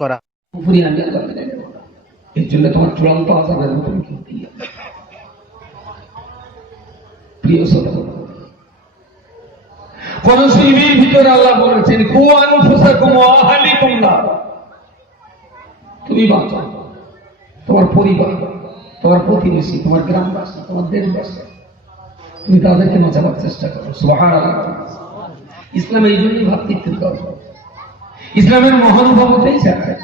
করা। পুরি আমি আল্লাহ মেনে নেব না, এর জন্য তোমার চূড়ান্ত আযাবের মুখোমুখি হতেই হবে। প্রিয় শ্রোতা, কোন শরীফের ভিতরে আল্লাহ বলেছেন কু আনফুসাকুম ওয়া আহলিকুম নার, তুমি বাঁচো, তোমার পরিবার, তোমার প্রতিবেশী, তোমার গ্রামবাসী, তোমার দেশবাসী, তুমি তাদেরকে বাঁচাবার চেষ্টা করো। সুবহানাল্লাহ। ইসলাম এই জন্যই ভাতৃত্বের গল্প, ইসলামের মহানুভবতেই শেখায়।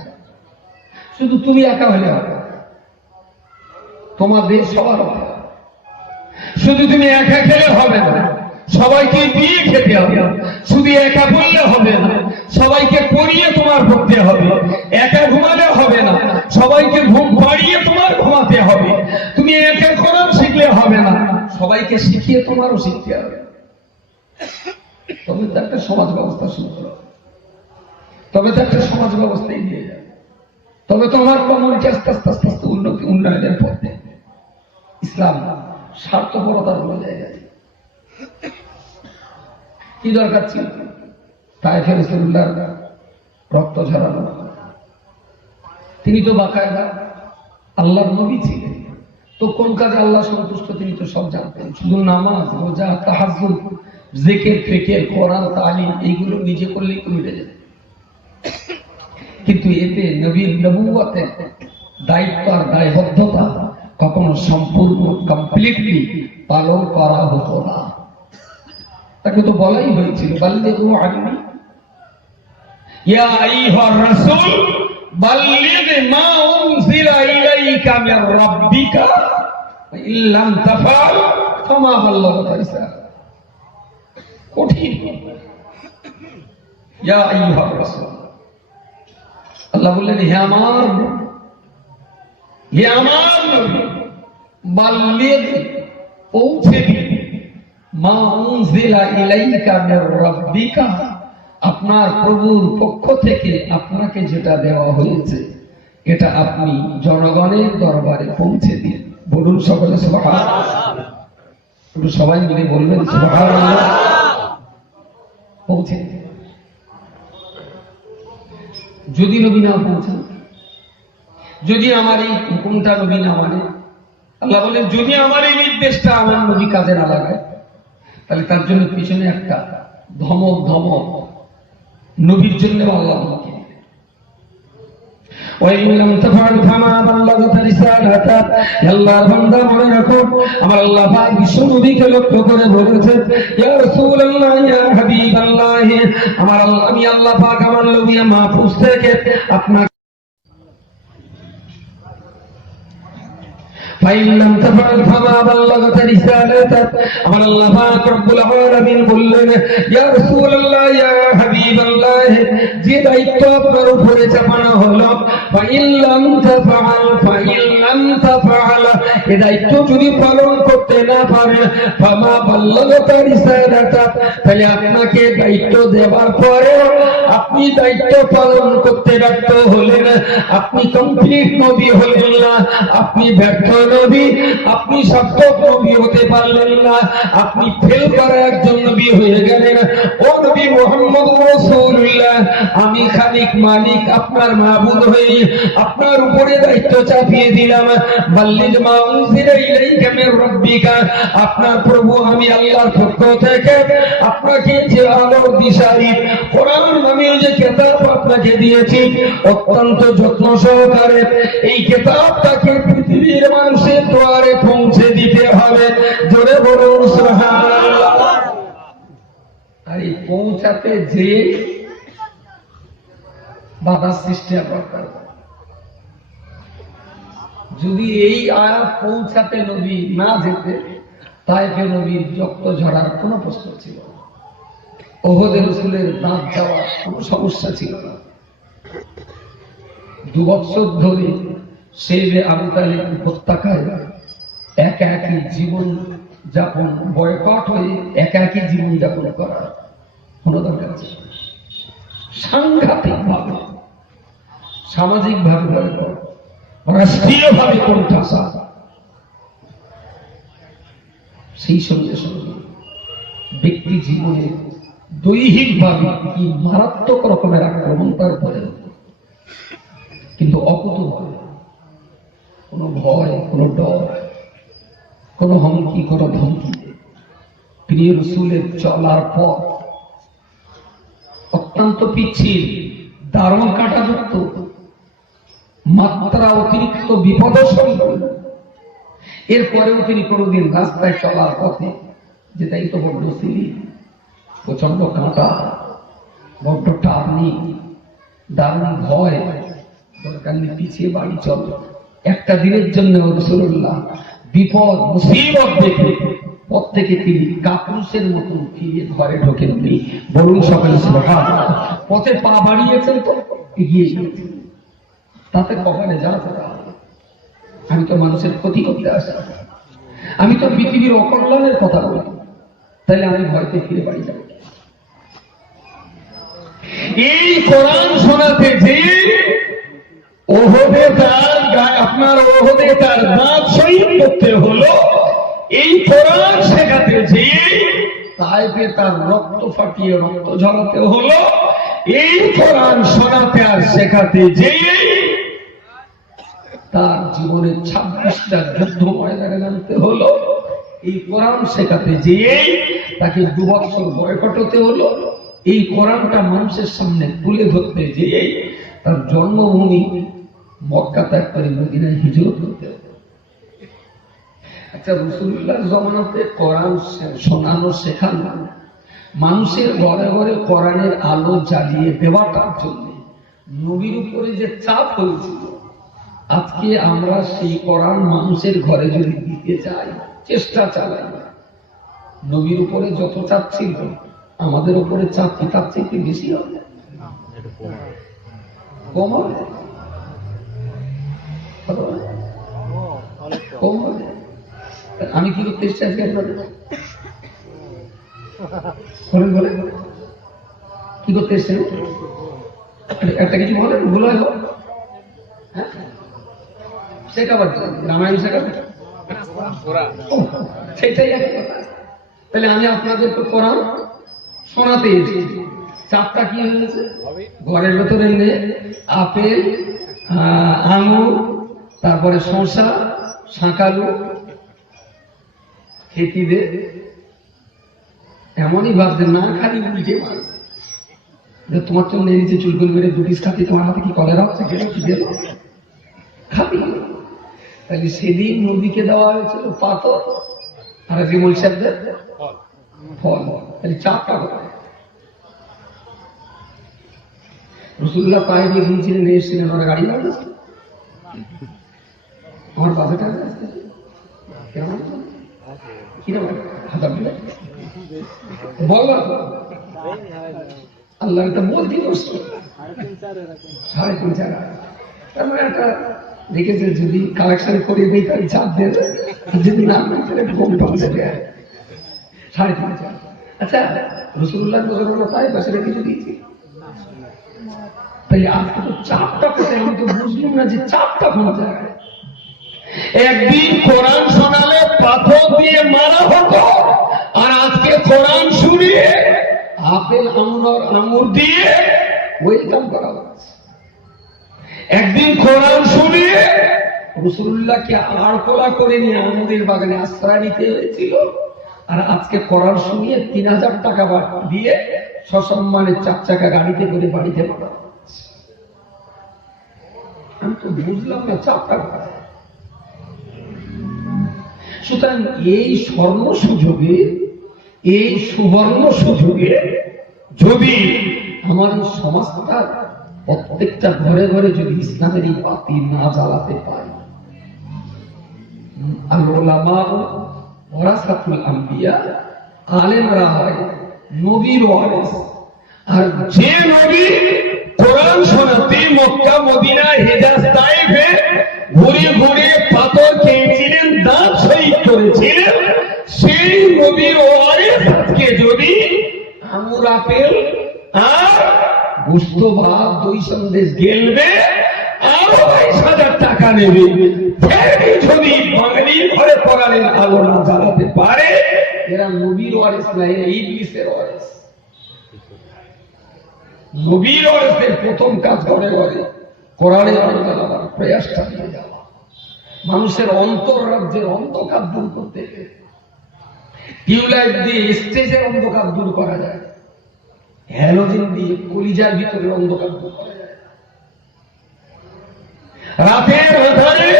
শুধু তুমি একা হলে হবে, তোমার দেশ সবার হবে। শুধু তুমি একা খেলে হবে না, সবাইকে দিয়ে খেতে হবে। শুধু একা বললে হবে না, সবাইকে পড়িয়ে তোমার পড়তে হবে। একা ঘুমালে হবে না, সবাইকে ঘুম পাড়িয়ে তোমার ঘুমাতে হবে। তুমি একা কোরআন শিখলে হবে না, সবাইকে শিখিয়ে তোমারও শিখতে হবে। তবে তো একটা সমাজ ব্যবস্থা শুরু করো, তবে তো একটা সমাজ ব্যবস্থা এগিয়ে যাবে, তবে তোমার কমিউনিটি আস্তে আস্তে আস্তে আস্তে উন্নয়নের পথে। ইসলাম স্বার্থপরতার কোনো জায়গায় কি দরকার ছিল তায়েফে রাসূলুল্লাহ রক্ত ঝরানো? তিনি তো বাকায়দা আল্লাহর নবী ছিলেন, তো কোন কাজে আল্লাহ সন্তুষ্ট তিনি তো সব জানতেন। শুধু নামাজ, রোজা, তাহাজ্জুদ, জিকির, ফিকির, কোরআন, তালিম এইগুলো নিজে করলেই তো মিটে যেত। কিন্তু এতে নবীর নবুয়তের দায়িত্ব আর দায়বদ্ধতা কখনো সম্পূর্ণ কমপ্লিটলি পালন করা হতো না। তাকে তো বলাই হয়েছিল বাল্লিগু আন্নি ইয়া আইয়ুহার রাসূল বাল্লিগ মা উনজিলা ইলাইকা মির রাব্বিকা ওয়া ইল্লাম তাফআল ফামা বাল্লাগতা রিসালাত। কঠিন। ইয়া আইয়ুহার রাসূল, আল্লাহ বললেন হে আমার নবী, বাল্লিগ পৌঁছে দিন মা উনজিলা ইলাইকা মির রাব্বিকা, আপনার প্রভুর পক্ষ থেকে আপনাকে যেটা দেওয়া হয়েছে এটা আপনি জনগণের দরবারে পৌঁছে দিন। বলুন সকলে সুবহানাল্লাহ। সবাই মিলে বলবেন সুবহানাল্লাহ। পৌঁছে দিন। যদি নবী না পৌঁছান, যদি আমার এই হুকুমটা নবী না মানে, আল্লাহ বলেন যদি আমার এই নির্দেশটা আমার নবী কাজে না লাগায়, তাহলে তার জন্য পিছনে একটা ধমক নবীর জন্য আল্লাহ আমাকে আল্লাহর বান্দা মনে রাখো, আমার আল্লাহ পাক বিশ্ব নবীকে লক্ষ্য করে বলেছেন ইয়া রাসূলুল্লাহ ইয়া হাবিবাল্লাহ, আমি আল্লাহ পাক আমার নবী মাহফুজ থেকে আপনাকে فإن لم تفعل فما بلغت رسالته। আমার আল্লাহ পাক রব্বুল আলামিন বললেন ইয়া রাসূলুল্লাহ ইয়া হাবিবাল্লাহ, যে দায়িত্ব আপনার উপরে চাপানো হলো ফাইন লাম তাফআল, এই দায়িত্ব যদি পালন করতে না পারেন ফামা বাল্লাগত রিসালাতা, তাহলে আপনাকে দায়িত্ব দেওয়ার পরে আপনি দায়িত্ব পালন করতে ব্যর্থ হলেন, আপনি কমপ্লিট নবী হলেন না, আপনি ব্যর্থ নবী, আপনি সার্থক নবী হতে পারলেন না, আপনি ফেল করা একজন নবী হয়ে গেলেন। ও নবী মুহাম্মদ রাসূলুল্লাহ, আমি খালিক মালিক আপনার মাবুদ হয়ে আপনার উপরে দায়িত্ব চাপিয়ে দিলাম। বাল্লিগ মা উনজিলা ইলাইকা মির রাব্বিকা, আপনার প্রভু আমি আল্লাহর পক্ষ থেকে আপনাকে যে আলোর দিশারি কোরআন নামের যে কিতাব আপনাকে দিয়েছি, অত্যন্ত যত্ন সহকারে এই কিতাবটাকে পৃথিবীর মানুষের দ্বারে পৌঁছে দিতে হবে। জোরে বলুন সুবহানাল্লাহ। আর এই পৌঁছাতে যে বাধা সৃষ্টি করতে, যদি এই আয়াত পৌঁছাতে নবী না যেতে, তায়েফে নবীর রক্ত ঝরার কোনো প্রশ্ন ছিল না, ওহদে রাসূলের দাঁত যাওয়ার কোনো সমস্যা ছিল না। 2 বছর ধরে সেবে আবু তালিব উপত্যকায় একাকী জীবন যাপন, বয়কট হয়ে একাকী জীবন যাপন করার কোনো দরকার ছিল? সাংঘাতিক ভাবে, সামাজিক ভাবে বয়কট, রাষ্ট্রীয় ভাবে কোণঠাসা, সেই সঙ্গে সঙ্গে ব্যক্তি জীবনে দৈহিক ভাবে কি মারাত্মক রকমের আক্রমণ তার উপরে। কিন্তু অকুত ভয়, কোনো ভয়, কোনো ডর, কোনো হুমকি, কোনো ধমকি। প্রিয় রাসূলের চলার পথ অত্যন্ত পিচ্ছিল, দারুণ কাঁটাযুক্ত, মাত্রা অতিরিক্ত বিপদশালী। এরপরেও তিনি কোনোদিন রাস্তায় চলার পথে, যেটাই তো বড্ড সিলি, প্রচন্ড কাঁটা, বড্ড টার্নি, দারুণ ভয়, দরকার নেই পিছিয়ে বাড়ি চল। একটা দিনের জন্য রাসূলুল্লাহ বিপদ মুসিবত দেখে পথ থেকে তিনি কাপুরুষের মতন ফিরে ঘরে ঢোকেননি। বলুন সকলে সুবহানাল্লাহ। পথে পা বাড়িয়েছেন তো এগিয়ে গিয়েছেন, তাতে কপালে যা ফোটা। আমি তো মানুষের ক্ষতি করতে আসি, আমি তো পৃথিবীর অকল্যাণের কথা বলি, তাহলে আমি ভয়তে ফিরে বাড়ি যাব। এই কোরআন শোনাতে যে ওহদে তার গায়ে, আপনার ওহদে তার দাঁত শহীদ করতে হলো, এই কোরআন শেখাতে যে তাইফে তার রক্ত ফাটিয়ে রক্ত ঝরাতে হলো, এই কোরআন শোনাতে আর শেখাতে যে তার জীবনের 26টা যুদ্ধ ময়দানে নামতে হলো, এই কোরআন শেখাতে যে তাকে 2 বছর বয়কট হতে হলো, এই কোরআনটা মানুষের সামনে তুলে ধরতে যে তার জন্মভূমি মক্কা ত্যাগ করে মদিনায় হিজরত করতে হলো। আচ্ছা, রাসূলুল্লাহর জমানাতে কোরআন শোনানো শেখানো, মানুষের ঘরে ঘরে কোরআনের আলো জ্বালিয়ে দেওয়াটার জন্য নবীর উপরে যে চাপ হয়েছিল, আজকে আমরা সেই কোরআন মানুষের ঘরে যদি দিতে চাই, চেষ্টা চালাই, নবীর উপরে যত চাপ ছিল আমাদের উপরে চাপ কি তার থেকে বেশি হবে? কম হবে? কম হবে? আমি কি করতে চাইছি আপনাদের? বলেন কি করতে এসছেন? একটা কিছু বলেন, ভুল হয় শেখাবার রামায়ণ শেখাবে, সেটাই এক কথা। তাহলে আমি আপনাদেরকে কোরআন শোনাতে এসেছি। চাপটা কি হয়েছে? ঘরের ভেতরে আপেল, আঙুর, তারপরে শসা, শাঁকালু, খেতিদে এমনই ভাবছে না খালি উল্টে মারবে। তোমার জন্য নিচে চুলকুল মেরে 2 পিস খাতি, তোমার হাতে কি কলেরা হচ্ছে? খাবি। তাহলে সেদিন নবীকে দেওয়া হয়েছিল পাথর, আর বিমল সাহেবদের ফল। তাহলে চাপটা কোথায়? রাসূলুল্লাহ পায়ে দিয়ে ঘুরছিলেন, এসেছিলেন, ওরা গাড়ি লাগছে, আমার বাবাটা কেমন কিরকম বল, আল্লাহ একটা বলতে বসতো 3.5 তার মানে একটা দেখেছে, যদি কালেকশন করে দিই তাহলে চাপ দেবে, যদি না কমটা বসে দেয় 3.5। আচ্ছা, রাসূলুল্লাহ আমরা তাই পাশে কিছু দিয়েছি, তাই আজকে তো চাপটা কোথায়? আমি তো বুঝলাম না যে চাপটা কোন জায়গায়। একদিন কোরআন শোনালে পাথর দিয়ে মারা হতো, আর আজকে কোরআন শুনিয়ে আপেল আঙুর দিয়ে ওয়েলকাম করা হচ্ছে। একদিন কোরআন শুনিয়ে রাসূলুল্লাহকে আড়কোলা করে নিয়ে আমাদের বাগানে আশ্রয় নিতে হয়েছিল, আর আজকে কোরআন শুনিয়ে 3000 টাকা দিয়ে সসম্মানের 4 চাকা গাড়িতে করে বাড়িতে পাঠা হচ্ছে। আমি তো বুঝলাম না চাপটা কোথায়। সুতরাং এই স্বর্ণ সুযোগে, এই সুবর্ণ সুযোগে যদি আমাদের সমাজটা প্রত্যেকটা ঘরে ঘরে যদি ইসলামের এই বাতি না জ্বালাতে পারে, আল-উলামা ওয়ারাসাতুল আম্বিয়া, আলেমরা হয় নবীর ওয়ারিস। আর যে নবী কোরআন শোনাতে মক্কা, মদিনা, হিজাজ, তাইফে ঘুরে ঘুরে পাথর খেয়েছিলেন, দাঁত শহীদ করেছিলেন, সেই নবীর ওয়ারিস আজকে যদি আঙুর, আপেল আর গোস্ত, ভাত, দই সন্দেশ গেলবে, আরো 22,000 টাকা নেবে, যদি বাঙালির ঘরে কোরআনের আলো না জ্বালাতে পারে, এরা নবীর ওয়ারিস না, এরা ইবলিসের ওয়ারিস। নবীর ওয়ারিসের প্রথম কাজ ঘরে ঘরে কোরআনের আলো জ্বালাবার প্রয়াস চালিয়ে যাওয়া, মানুষের অন্তর রাজ্যের অন্ধকার দূর করতে। টিউবলাইট দিয়ে স্টেজের অন্ধকার দূর করা যায়, হ্যালোজিন দিয়ে কলিজার ভিতরে অন্ধকার দূর করা যায়। রাতের আধারে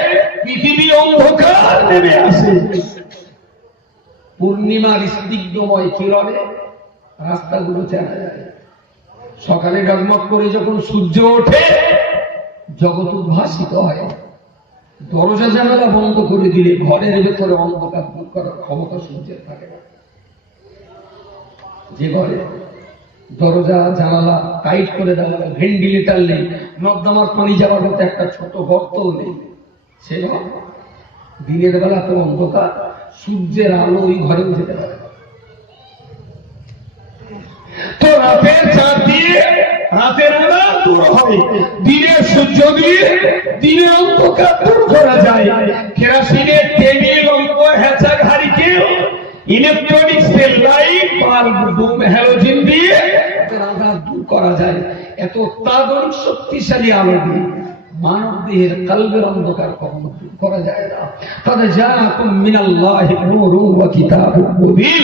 পৃথিবী অন্ধকার নেমে আসে, পূর্ণিমার স্নিগ্ধময় কিরণে রাস্তাগুলো চেনা যায়। সকালে ডগমগ করে যখন সূর্য ওঠে জগৎ উদ্ভাসিত হয়। দরজা জানালা বন্ধ করে দিলে ঘরের ভেতরে অন্ধকার দূর করার ক্ষমতা সূর্যের থাকে না। যে ঘরে দরজা জানালা টাইট করে দেওয়া, ভেন্টিলেটর নেই, নর্দমার পানি যাওয়ার মতো একটা ছোট গর্তও নেই, সে ঘর দিনের বেলা তো অন্ধকার, সূর্যের আলো ওই ঘরেও যেতে পারে। তো রাতের চাঁদ দিয়ে রাতের আলো দূর হয়, দিনের সূর্য দিয়ে দিনের অন্ধকার দূর করা যায়। কেরাসিনের টেবিল, অল্প হ্যাচা ঘাড়িকে ইলেকট্রনিক্স এর লাইট, বাল্ব, ডুম, হ্যালোজেন দিয়ে আঘাত দূর করা যায়। এত অত্যাধুনিক শক্তিশালী আলো দিয়ে মানব দেহের কলবের অন্ধকার কখনো দূর করা যায় না। তাদের জাআকুম মিনাল্লাহি নূরুন ওয়া কিতাবুম মুবিন,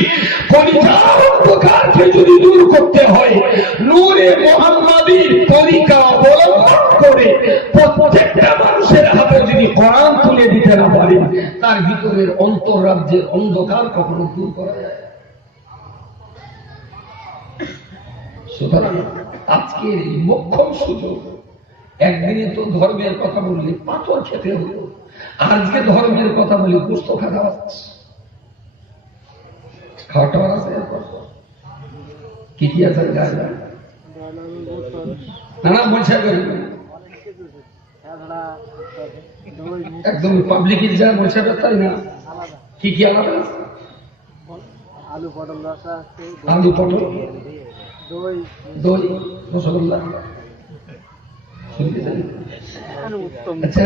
কলিজার অন্ধকারকে যদি দূর করতে হয় নূরে মুহাম্মাদীর তরিকা অবলম্বন করে প্রত্যেকটা মানুষের হাতে যদি কোরআন তুলে দিতে না পারে, তার ভিতরের অন্তর্রাজ্যের অন্ধকার কখনো দূর করা যায়। সুতরাং আজকের এই মোক্ষম সুযোগ, একদিনে তো ধর্মের কথা বললে পাথর খেতে হলো, আজকে ধর্মের কথা বলে গোস্ত খাওয়া হচ্ছে। খাওয়াটা আছে কি কি আছে গায়ে নানা বলছে একদম পাবলিকের যা বলছে তাই না, কি কি আলাদা আছে? আলু পটল রসা, আলু পটল, দই, রসগোল্লা। আচ্ছা,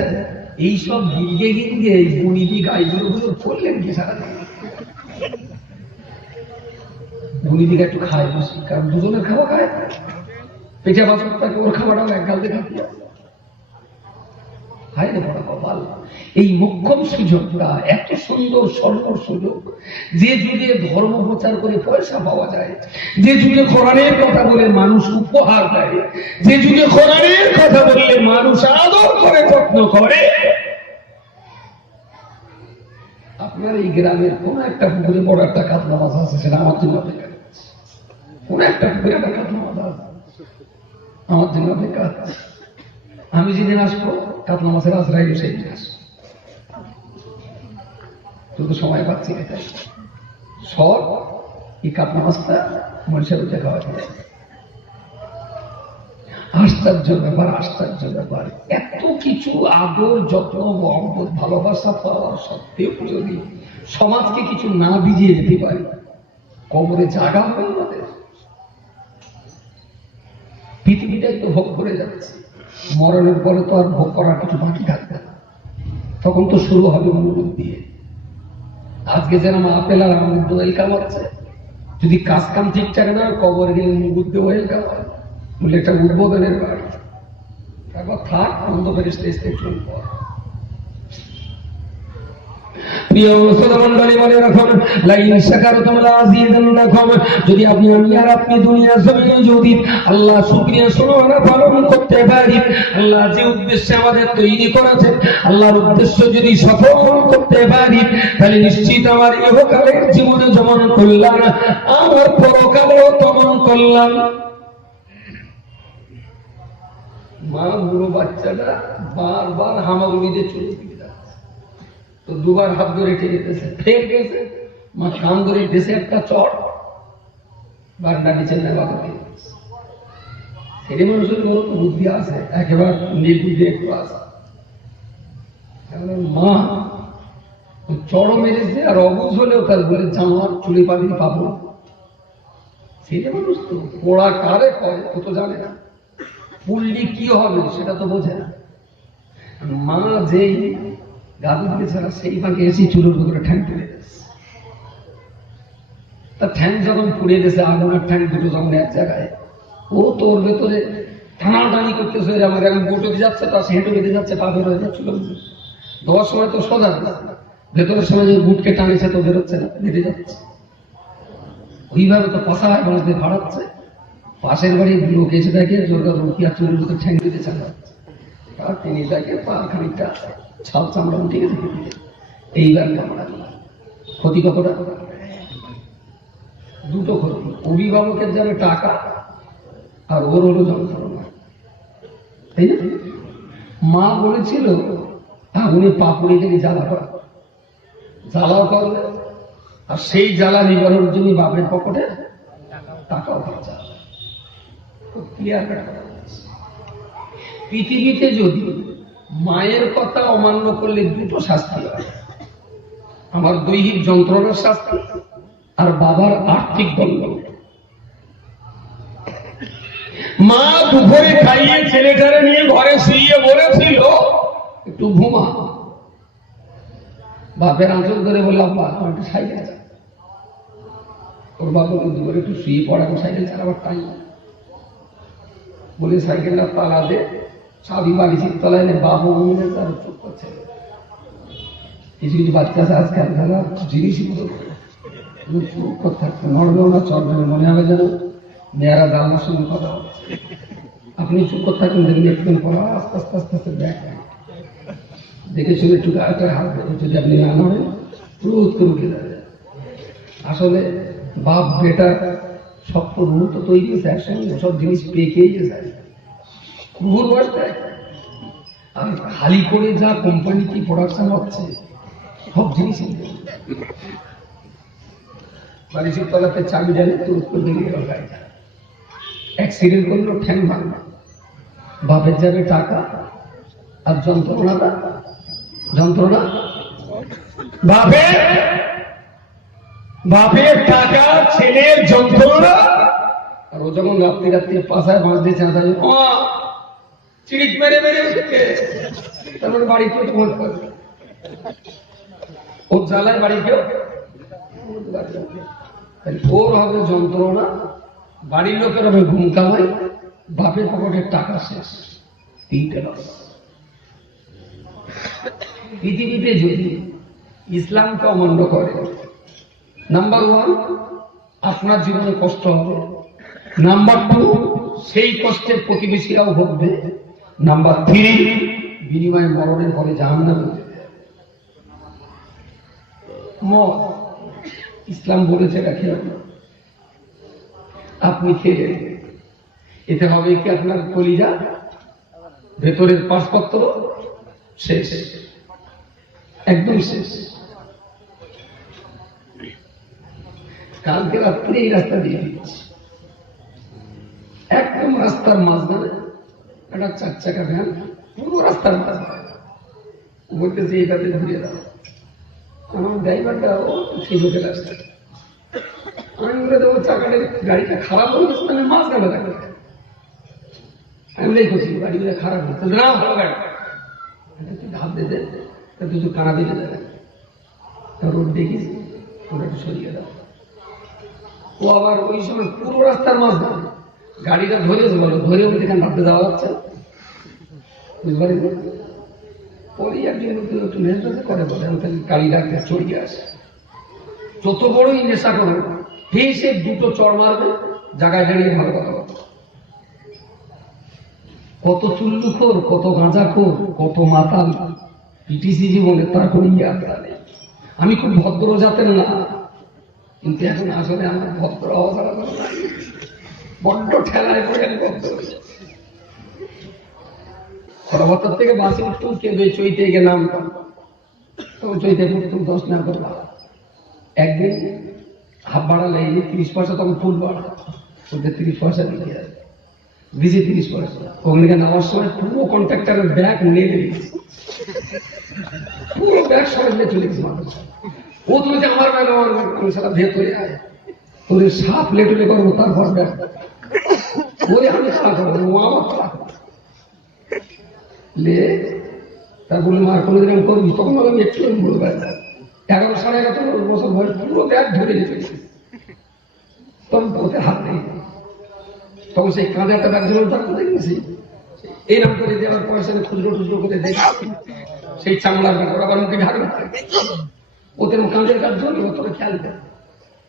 এইসব গিলগে গিলগে বুনিদি গাইগুলো করলেন কি সারাদিন? বুনিদিকে একটু খায় বসি, কারণ দুজনের খাওয়া খায়, পেটে বাঁচক তাকে ওর খাওয়াটাও এক গাল দেখা দিয়ে খায় না পড়া কপাল। এই মোক্ষম সুযোগটা এত সুন্দর স্বর্ণ সুযোগ, যে যুগে ধর্ম প্রচার করে পয়সা পাওয়া যায়, যে যুগে কোরআনের কথা বলে মানুষ উপহার দেয়, যে যুগে কোরআনের কথা বললে মানুষ আদর করে, যত্ন করে। আপনার এই গ্রামের কোন একটা পুকুরে বড় একটা কাতলা মাছ আছে, সেটা আমার জন্য অপেক্ষা করছে। কোন একটা পুকুরে একটা কাতলা মাছ আছে আমার জন্য অপেক্ষা আছে। আমি যেদিন আসবো কাতলা মাছের আশ্রয় সেই দিন আসবো, শুধু সময় পাচ্ছি এটাই। সব এই কাতলা মাছটা মানুষের দেখা হয়। আশ্চর্য ব্যাপার, আশ্চর্য ব্যাপার। এত কিছু আদর, যত্ন, মহব্বত, ভালোবাসা পাওয়ার সত্ত্বেও যদি সমাজকে কিছু না ভিজিয়ে যেতে পারি, কবরে জায়গা হবে আমাদের। পৃথিবীটাই তো ভোগ করে যাচ্ছে, মরণের পরে তো আর ভোগ করার কিছু বাকি থাকবে না, তখন তো শুরু হবে মনোযোগ দিয়ে। আজকে যেন আপেল আর আঙুর দোয়েল কামাচ্ছে, যদি কাজ কাম ঠিকঠাক না কবরে গেলে বুদ্ধি ওয়েল কামায় বলে একটা উদ্বোধনের বাড়ি। একবার থাক বন্ধ করে স্টেজে চল পর। প্রিয় মুসলমানগণ, মনে রাখুন, লাইন শাকারতুম লাযীদান্নাকুম, যদি আপনি আমি আর আপনি দুনিয়ার জমিনে যদি আল্লাহ শুকরিয়া সুবহানাহু পালন করতে পারি, আল্লাহ যে উদ্দেশ্যে আমাদের তৈরি করেছেন, আল্লাহর উদ্দেশ্য যদি সফল করতে পারি, তাহলে নিশ্চিত আমার ইহকালের জীবনে যেমন কল্যাণ, আমার পরকালেও তেমন কল্যাণ। মা বুড়ো বাচ্চাটা বারবার হামাগুড়িতে চলে দিকে যাচ্ছে, তো দুবার হাত ধরে টেনে দিয়েছে, ফের গেছে, মা কান ধরে দেশে একটা চট বারটা নিচে নেওয়া করে সেটি মানুষের বড় তো বুদ্ধি আছে, একেবারে নির্বুদ্ধি একটু আছে। মা চড় মেরেছে, আর অবুঝ হলেও তার বলে জামা চুলি পালি পাবো। সেটা মানুষ তো পোড়া কারে হয় ও তো জানে না, পুললি কি হবে সেটা তো বোঝে না। মা যেই গাদু দিয়েছে সেই ফাঁকে এসে চুলোর উপরে ঠ্যাং তুলে দিয়েছে, তার ঠ্যাং যখন পুড়িয়ে দিয়েছে, আগুনের ঠ্যাং দুটো যখন এক জায়গায়, ও তোর ভেতরে টানাটানি করতেছে, আমার এখন বোটে যাচ্ছে, তার হেঁটে বেঁধে যাচ্ছে, পা বের হয়ে যাচ্ছিল। দেওয়ার সময় তো সোজা, ভেতরের সময় যে বুটকে টানিয়েছে তো বেরোচ্ছে না, বেঁধে যাচ্ছে। ওইভাবে তো পাশায় মানুষদের ভাড়াচ্ছে। পাশের বাড়ির লোক এসে দেখে জোরদার রুকিয়া চুরির মতো ঠ্যাং দিতে চালাচ্ছে, আর তিনি দেখে তার খানিকটা ছাল চামড়া উঠে গেছে। এইবার কামড়া ক্ষতি কতটা? দুটো ক্ষতি, অভিভাবকের যাবে টাকা আর ওর হলো যন্ত্রণা, তাই না? মা বলেছিল উনি পাপুড়ি থেকে জ্বালা করা, জ্বালাও করবে, আর সেই জ্বালা নিবারণের জন্য বাপের পকেটে টাকাও খরচা। পৃথিবীতে যদি মায়ের কথা অমান্য করলে দুটো শাস্তি হয়, আমার দৈহিক যন্ত্রণার শাস্তি আর বাবার আর্থিক দণ্ড। মা দুপুরে খাইয়ে ছেলেটারে নিয়ে ঘরে শুয়ে বলেছিল একটু ঘুমা, বাপের আঁচল ধরে বলল আব্বা আমার একটু সাইকেল চালা। ওর বাবা দুপুরে একটু শুয়ে পড়াবো, সাইকেল চালাবার টাইম বলে সাইকেলটা তালা দে, চাবি বালিশের তলায় নেই, বাবু মনে তার চুপ করছে। কিছু কিছু বাচ্চা আছে আজকাল তারা জিনিসই চুপ করে থাকছে, নড়বেও না চড়বে, মনে হবে যেন মেয়েরা জানলার সঙ্গে কথা হচ্ছে। আপনি চুপ করে থাকবেন, দেখবেন একদিন পর আস্তে আস্তে আস্তে আস্তে দেখে শুনে একটু গায়ে হাত দেবে, যদি আপনি না নড়েন রোধ করে উঠে যাবে। আসলে বাপ বেটা সব মুহূর্ত তৈরি হয়েছে একসঙ্গে, সব জিনিস পেকেই যায়, কুকুর বাড়তায় আর খালি করে যা কোম্পানি কি প্রোডাকশন হচ্ছে সব জিনিস বালিশের তলাতে চাবি জানে তো দেখে গাড়ি অ্যাক্সিডেন্ট করলো, ঠ্যাং ভাঙবে, বাপের যাবে টাকা আর যন্ত্রণা বাপের টাকা, ছেলের যন্ত্রণা। আর ও যখন রাত্রি রাত্রি পাশায় মাছ দিয়েছে না, চিড়িক মেরে মেরে তারপরে বাড়ি কেউ তো মনে করবে, ওর জ্বালায় বাড়ি কেউ, ওর হবে যন্ত্রণা, বাড়ির লোকের হবে ঘুম কামাই, বাপের পকেটের টাকা শেষ, তিনটে লস। পৃথিবীতে যদি ইসলামকে অমান্য করে, নাম্বার 1 আপনার জীবনে কষ্ট হবে, নাম্বার 2 সেই কষ্টের প্রতিবেশীরাও ভোগবে, নাম্বার 3 বিনিময়ে মরণের পরে জাহান্নামে যেতে হবে। মত ইসলাম বলেছে এটা খেয়ে আপনি খেয়ে এতে হবে কি আপনার কলিজা, ভেতরের পাসপত্র শেষ, একদম শেষ। কালকে রাত্রে এই রাস্তা দিয়ে দিচ্ছি, একদম রাস্তার মাঝখানে একটা 4 চাকা ভ্যান, পুরো রাস্তার মাঝখানে বলতেছে এটাতে ঘুরে দাও। আমার ড্রাইভারটা সেই লোকের রাস্তা, আমি বলে দেবো চাকাটা গাড়িটা খারাপ হয়ে গেছে, মানে মাঝখানে থাকবে। আমি বলে করছি গাড়িটা খারাপ হচ্ছে না, ভালো গাড়ি, তুই ধাপ দিতে দুটো কানা দিতে যাবে, রোড দেখিস ওটা একটু সরিয়ে দাও। ও আবার ওই সময় পুরো রাস্তার মাঝখানে গাড়িটা ধরেছে, বলো ধরে ওই যেখানে ভাবতে যাওয়া যাচ্ছে, বুঝতে পারি পরে একদিন একটু নেশা করে বলে গাড়িটা চড়িয়ে আসে। যত বড়ই নেশা করে সে দুটো চড় মারবে, জায়গায় দাঁড়িয়ে ভালো কথা বলবে। কত চুল্লুখোর, কত গাঁজাখোর, কত মাতাল পিটিসি জীবনে, তার কোনো ইয়াত্রা নেই। আমি খুব ভদ্র জাতের না, কিন্তু এখন আসলে আমার ভদ্র অবস্থা বড্ড ঠেলায় পড়ে আমি ভদ্র হয়েছি। খড়ভত্তর থেকে বাসে উঠতুম, কিন্তু চৈতে গিয়ে নামতাম, তখন চৈতে পড়তুম 10 না করবা। একদিন হাফ ভাড়া লেগে 30 পয়সা, তখন ফুল ভাড়া, ওদের 30 পয়সা দিতে আসে, দিয়েছে 30 পয়সা। ওখানে নামার সময় পুরো কন্ট্রাক্টারের ব্যাগ নেড়ে দিয়েছে, পুরো ব্যাগ সরাইলে চলে গেছে মানুষ। ও তুমি আমার ব্যাগ, আমার ব্যাগ, আমি সারা ভেতরে আয় তোদের সাপ লেটুলে করবো, তারপর ব্যাগ বলে আমি খাওয়া করবো, ও আমার খাওয়া লে। তার বললাম আর কোনোদিন আমি করবি, তখন আমি একটু বলবো 11 সাড়ে 11 বছর বয়স, পুরো ব্যাগ ধরে যেতে তখন ওতে হাত নেই। তখন সেই কাঁদাটা ব্যাগজল দেখেছি, এই নাম করে দেওয়ার পয়সা খুচরো টুচরো করে দেয়, সেই চামড়ার ব্যাপার আবার মুখে ঢাকা ওদের কাঁধের কাজ জন্য তোরা খেয়াল দেয়,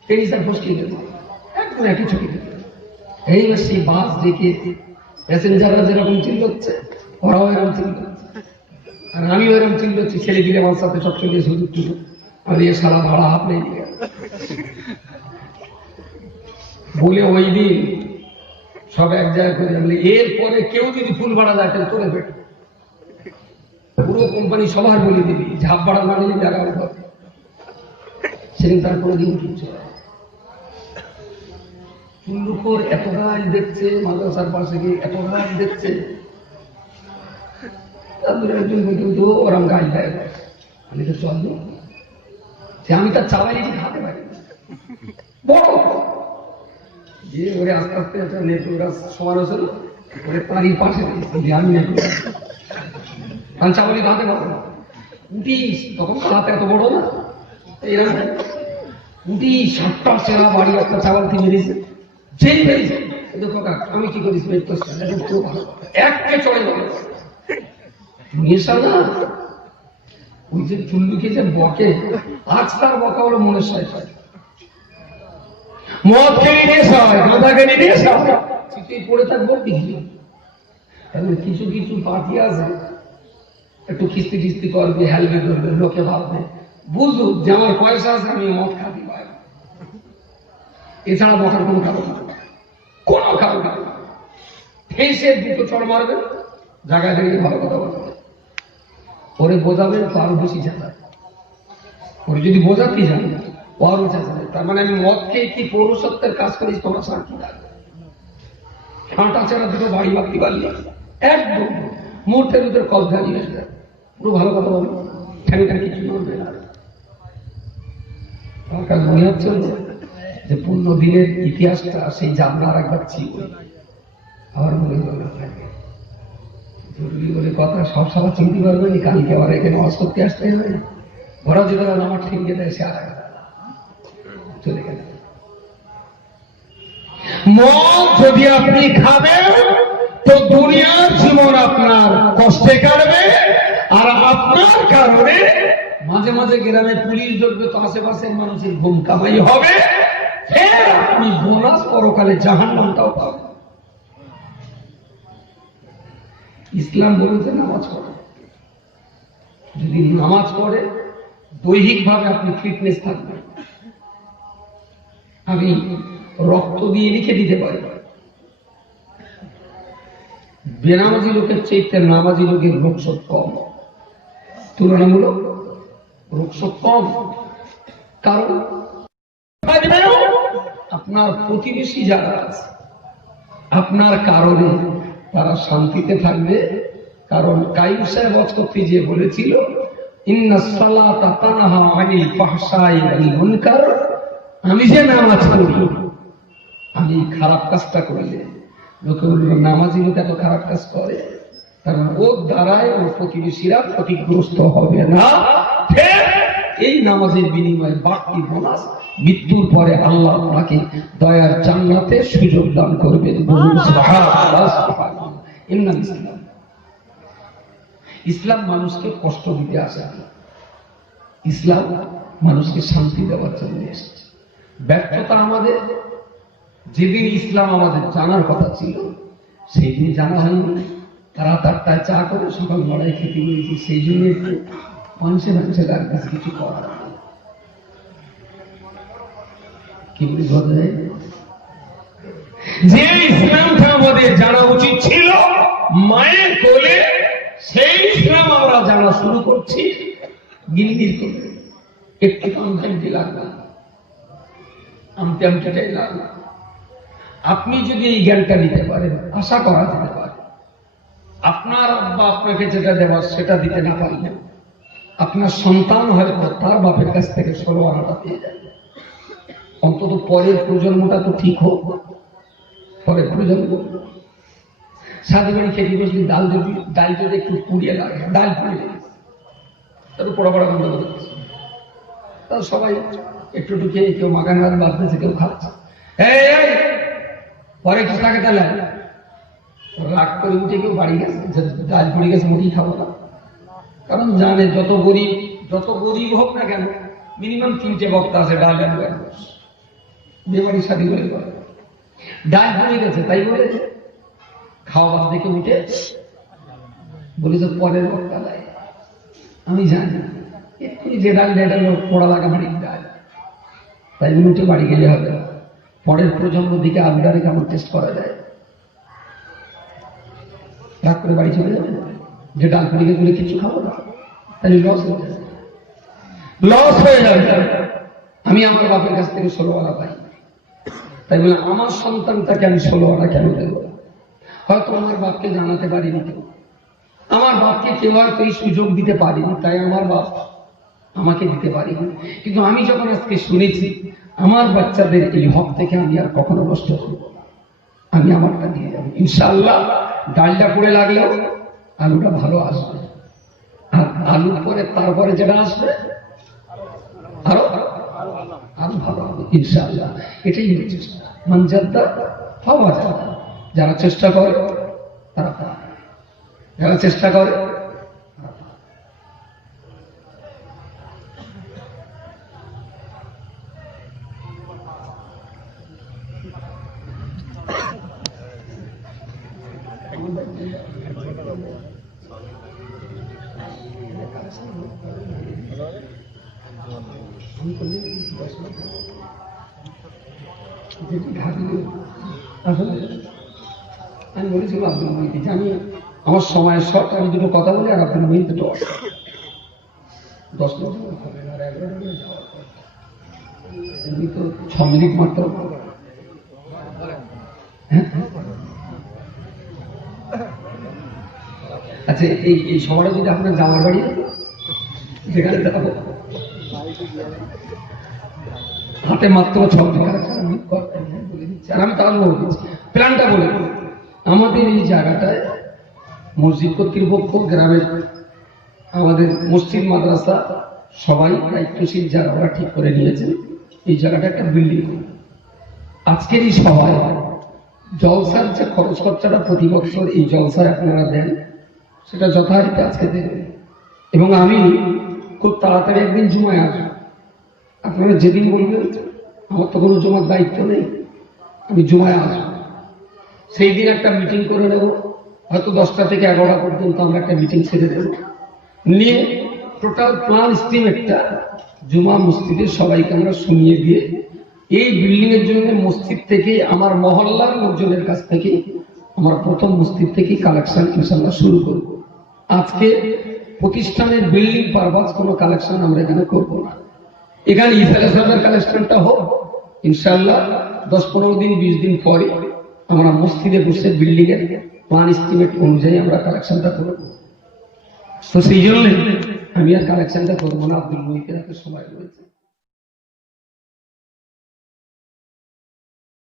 এই হিসাব ফসকিয়ে দেবে একদম একই ছবি দেবে। এই সেই বাস দেখে প্যাসেঞ্জাররা যেরকম চিল্লাচ্ছে ওরাও এরকম চিল্লাচ্ছে, আর আমিও এরকম চিল্লাচ্ছি, ছেলে গিলে আমার সাথে সব চলে সুযোগ টুকু আর এ সারা ভাড়া হাত নেই বলে ওই দিন সব এক জায়গায় করে আনলে। এরপরে কেউ যদি ফুল ভাড়া দেয় তাহলে তোরে বেট পুরো কোম্পানি সবার বলে দিবি ঝাপ ভাড়া না নিলে জায়গা হবে, সেদিন তারপরে দিন কিনছে চুল্লুকর এত গাছ দেখছে, মাদ্রাসার পাশে গিয়ে এত গাছ দেখছে, তারপরে একজন বলতে ওরম গাছ দেয় আমি তো চল সে আমি তার চালাই খাতে পারি বড় যে ওরে আস্তে আস্তে একটা নেটুর গাছ সমান হয়েছিল ওরে পানির পাশে আমি নেটুর গাছ চাওয়ালি খাতে পারবো না উঠিস, তখন হাত এত বড় না এরকম উঠিস 7টা সেরা বাড়ি একটা চাওয়াল কিনে দিয়েছে, যেই ফেলেছে আমি কি করিস এককে চলে যাবে নেশা না। ওই যে চুল্লুকে যে বকে আজ তার বকা হলো মনের সাথে মদ খেয়ে নেশা হয়, গাঁদা খেয়ে নেশা হয়, তুই পড়ে থাকবো কিছু কিছু পার্টি আছে একটু কিস্তি টিস্তি করবে, হেলবে করবে, লোকে ভাববে বুঝুক যে আমার পয়সা আছে আমি মদ খাতে পারি, এছাড়া বকার কোনো কারণ কোনো কারণ ফেসে দুটো চড় মারবেন, জায়গায় দাঁড়িয়ে ভালো কথা বলবেন, ওরে বোঝাবেন তো আরো বেশি চালায়, ওরে যদি বোঝাতে যান ও আরো চালায়। তার মানে আমি মদ খেয়ে কি পৌরসত্বের কাজ করিস তোমার শান্তি লাগবে, কাঁটা ছাড়া দুটো বাড়ি বাড়তে পারলি একদম মুহূর্তের ভিতরে কবজা নিয়ে আসবে, পুরো ভালো কথা বলবো খানি খানি কিছু বলবে না। আমার কাছে মনে হচ্ছে যে পূর্ণ দিনের ইতিহাসটা সেই জানলার একবার ছিল, আমার মনে হলো থাকে জরুরি বলে কথা সব সবার চিনতে পারবে না, কালকে আবার এখানে ওয়াজ করতে আসতে হবে, ঘোরা যেতে আমার ঠিক যেতে এসে আর চলে গেল। মদ যদি আপনি খাবেন তো দুনিয়ার জীবন আপনার কষ্টে কাটবে, আর আপনার কারণে মাঝে মাঝে গ্রামে পুলিশ ধরবে তো আশেপাশের মানুষের ঘুম কামাই হবে, আপনি বোনাস পরকালে জাহান্নামটাও পাবেন। ইসলাম বলেছে নামাজ পড়ে, যদি নামাজ পড়ে দৈহিক ভাবে আপনি ফিটনেস থাকবেন। আমি রক্ত দিয়ে লিখে দিতে পারি বেনামাজি লোকের চাইতে নামাজি লোকের রোগশোধ কম, তুলনামূলক রোগশোধ কম। কারণ আপনার প্রতিবেশী যারা আছে আপনার কারণে তারা শান্তিতে থাকবে, কারণ কাইম সাহেব ওয়াজ করতে যে বলেছিল ইন্নাস সালাতা তানহা আনিল ফাহশাই ওয়াল মুনকার, আমি যে নামাজ পড়ি আমি খারাপ কাজটা করলে লোকে বলল নামাজি লোক এত খারাপ কাজ করে, কারণ ওর দ্বারায় ওর প্রতিবেশীরা ক্ষতিগ্রস্ত হবে না, এই নামাজের বিনিময়ে বাড়তি বোনাস মৃত্যুর পরে আল্লাহ আপনাকে দয়ার জান্নাতে সুযোগ দান করবেন। ইসলাম মানুষকে কষ্ট দিতে আসে না, ইসলাম মানুষকে শান্তি দেওয়ার জন্য এসেছে। ব্যর্থতা আমাদের, যেদিন ইসলাম আমাদের জানার কথা ছিল সেই দিন জানা হয়নি, তারা 8টায় চা করে সকাল 9টায় খেতে গিয়েছি, সেই জন্য একটু মানুষের তার কাছে কিছু করার কি বলি বলে যে ইসলামটা আমাদের জানা উচিত ছিল মায়ের কোলে, সেই ইসলাম আমরা জানা শুরু করছি গিলগিল করে, একটু আমটি লাগবে, আমটাই লাগবে। আপনি যদি এই জ্ঞানটা নিতে পারেন আশা করা যেতে পারে আপনার আব্বা আপনাকে যেটা দেওয়ার সেটা দিতে না পারলে আপনার সন্তান হয়তো তার বাপের কাছ থেকে 16 আনাটা পেয়ে যায়। অন্তত পরের প্রজন্মটা তো ঠিক হোক, পরের প্রজন্ম সাথে বাড়ি খেতে বসলি ডাল যদি একটু পুড়িয়ে লাগে, ডাল পুড়িয়ে তার পড়া বন্ধ করে দিচ্ছে, তার সবাই একটু খেয়ে কেউ মাগান বাদ দিয়েছে, কেউ খাচ্ছে। পরে একটু টাকা দিলেন, রাগ করে উঠে কেউ বাড়ি গেছে, ডাল পড়ে গেছে, মুড়ি খাবো না। কারণ জানে যত গরিব হোক না কেন, মিনিমাম 3টে বক্তা আছে ডাল আনবে, বিয়েবাড়ির শাদী করে করে ডাল পড়ে গেছে, তাই বলে খাওয়া বাদ দেখে উঠে বলি তো পরের বক্তা লাই, আমি জানি এক্ষুনি যে ডাল এটা পোড়া লাগা হাড়ির ডাল, তাই বলে উঠে বাড়ি গেলে হবে। পরের প্রজন্ম দিকে আলুটারে কেমন টেস্ট করা যায়, রাগ করে বাড়ি চলে যাবে, যে ডাল পড়ে গেলে কিছু খাবো না, তাহলে লস হয়ে যাবে। আমি আমার বাপের কাছ থেকে 16 আনা পাই, তাই বলে আমার সন্তানটাকে আমি 16 আনা কেন দেবো? হয়তো আমার বাপকে জানাতে পারিনি কেউ, আমার বাপকে কেউ আর এই সুযোগ দিতে পারিনি, তাই আমার বাপ আমাকে দিতে পারিনি। কিন্তু আমি যখন আজকে শুনেছি আমার বাচ্চাদের এই হক থেকে আমি আর কখনো নষ্ট করব না, আমি আমারটা দিয়ে যাবো ইনশাআল্লাহ। ডালটা পড়ে লাগলেও আলুটা ভালো আসবে, আর আলুর পরে তারপরে যেটা আসবে আরো আরো ভালো হবে ইনশাআল্লাহ। এটাই হচ্ছে মনজাদ্দা পাওয়া যায়, যারা চেষ্টা করে তারা পায়, যারা চেষ্টা করে আমি বলেছিলাম আব্দুল মহিদি জানি আমার সময়ের শর্ট, আমি দুটো কথা বলি আর আব্দুল মহিদ দুটো 10 মিনিট হবে না, 11 মিনিট যাওয়ার পর এমনি তো 6 মিনিট মাত্র। আচ্ছা, এই সবাই যদি আপনার জামার বাড়ি যেখানে যাবো হাতে মাত্র 6 মিনিট, আর আমি তাহলে বলে দিচ্ছি প্ল্যানটা বলে। আমাদের এই জায়গাটায় মসজিদ কর্তৃপক্ষ, গ্রামের আমাদের মসজিদ মাদ্রাসা সবাই দায়িত্বশীল যারা, ওরা ঠিক করে নিয়েছে এই জায়গাটা একটা বিল্ডিং করবে। আজকের এই সভায় জলসার যে খরচ খরচাটা প্রতি বছর এই জলসায় আপনারা দেন, সেটা যথারীতি আজকে দেবেন। এবং আমি খুব তাড়াতাড়ি একদিন জুমায় আসবো, আপনারা যেদিন বলবেন, আমার তো কোনো জমার দায়িত্ব নেই, আমি জুমায় আসবো, সেই দিন একটা মিটিং করে নেব, হয়তো 10টা থেকে 11টা পর্যন্ত আমরা একটা মিটিং ছেড়ে দেব, নিয়ে টোটাল প্ল্যান এস্টিমেটটা জুমা মসজিদের সবাইকে আমরা শুনিয়ে দিয়ে এই বিল্ডিং এর জন্য মসজিদ থেকে আমার মহল্লার লোকজনের কাছ থেকে আমার প্রথম মসজিদ থেকে কালেকশন ইনশাআল্লাহ শুরু করব। আজকে প্রতিষ্ঠানের বিল্ডিং পারপাস কোনো কালেকশন আমরা এখানে করব না, এখানে ইফেলা সাহেবের কালেকশনটা হোক ইনশাআল্লাহ 10-15 দিন 20 দিন পরে আমরা মসজিদে বসে বিল্ডিং এর প্ল্যান এস্টিমেট অনুযায়ী আমরা কালেকশনটা করব। তো সেই জন্য আমি আর কালেকশনটা করবো না, আব্দুল মহিদের হাতে সময় রয়েছে।